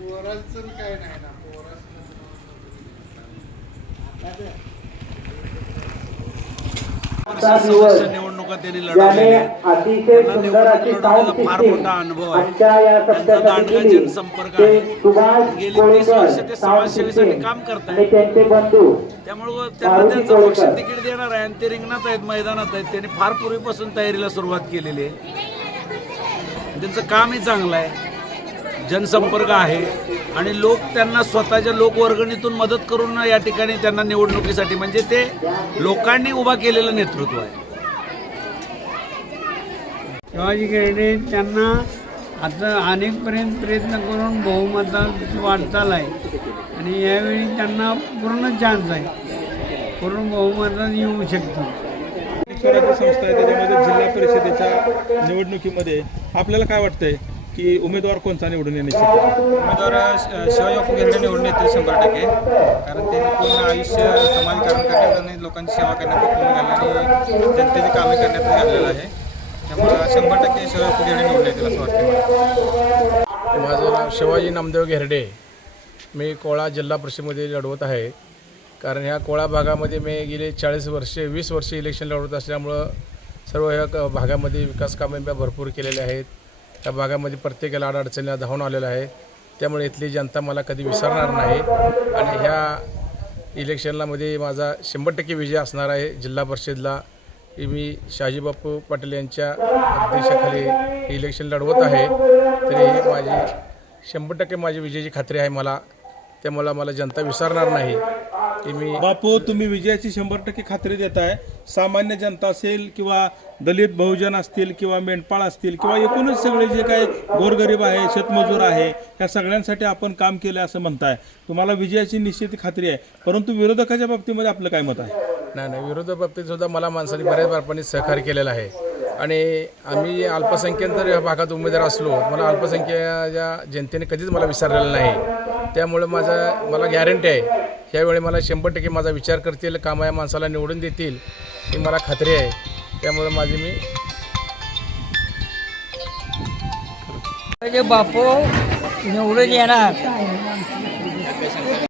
पोराचं काय नाही ना पोराचं सदस्य निवडणुका त्यांनी लढवलेल्या फार मोठा अनुभव आहे. त्यांचा दांडगा जनसंपर्क गेली तीस कोळेकर वर्ष ते साऊंड समाजसेवेसाठी काम करतायत. त्यामुळं त्यांना त्यांचं पक्ष. तिकीट देणार आहे आणि ते रिंगणात आहेत मैदानात आहेत. त्यांनी फार पूर्वीपासून तयारीला सुरुवात केलेली आहे. त्यांचं कामही चांगलं आहे. जनसंपर्क आहे आणि लोक त्यांना स्वतःच्या लोकवर्गणीतून मदत करून या ठिकाणी त्यांना निवडणुकीसाठी म्हणजे ते लोकांनी उभा केलेलं नेतृत्व आहे. शिवाजी खेरडे त्यांना आता अनेकपर्यंत प्रयत्न करून बहुमताची वाटचाल आहे. आणि यावेळी त्यांना पूर्ण चान्स आहे. पूर्ण बहुमतात येऊ शकतं. स्वराज्य संस्था आहे त्याच्यामध्ये जिल्हा परिषदेच्या निवडणुकीमध्ये. आपल्याला काय वाटतंय? की उमेदवार कोणता निवडून येण्याची उमेदवार श- शिवाजी बापू घेरडे निवडून येतील शंभर टक्के. कारण ते पूर्ण आयुष्य समाजकारण करण्यात आणि लोकांची सेवा करण्यात पूर्ण घालणे आणि जनतेची कामे करण्यात घाललेलं आहे. त्यामुळं शंभर टक्के शिवाजी बापू घेरडे निवडून येतील असं वाटतं माझं नाव शिवाजी नामदेव घेरडे. मी कोळा जिल्हा परिषदेमध्ये लढवत आहे. कारण ह्या कोळा भागामध्ये मी गेले चाळीस वर्षे वीस वर्षे इलेक्शन लढवत असल्यामुळं सर्व ह्या क- भागामध्ये विकास कामे मी भरपूर केलेले आहेत. त्या भागामध्ये प्रत्येकाला अडचणीला धावून आलेलं आहे त्यामुळे इथली जनता मला कधी विसरणार नाही. आणि ह्या इलेक्शनलामध्ये माझा शंभर टक्के विजय असणार आहे. जिल्हा परिषदला मी शहाजीबापू पाटील यांच्या अध्यक्षाखाली हे इलेक्शन लढवत आहे. तरी ही माझी शंभर टक्के माझी विजयाची खात्री आहे मला. त्यामुळं मला जनता विसरणार नाही. की मी बापू तुम्ही विजयाची शंभर टक्के खात्री देत आहे सामान्य जनता असेल किंवा दलित बहुजन असतील किंवा मेंढपाळ असतील किंवा एकूणच सगळे जे काही गोरगरीब आहे शेतमजूर आहे या सगळ्यांसाठी आपण काम केलं असं म्हणताय. तुम्हाला विजयाची निश्चित खात्री आहे. परंतु विरोधकाच्या बाबतीमध्ये आपलं काय मत आहे? नाही नाही विरोधी बाबतीत सुद्धा मला माणसाने बऱ्याच बारपणी सहकार्य केलेलं आहे. आणि आम्ही अल्पसंख्याक जर या भागात उमेदवार असलो मला अल्पसंख्याच्या जनतेने कधीच मला विसरलेलं नाही. त्यामुळे माझं मला गॅरंटी आहे यावेळी मला शंभर टक्के माझा विचार करतील कामा या माणसाला निवडून देतील ही मला खात्री आहे. त्यामुळे माझी मी बापू निवडून येणार.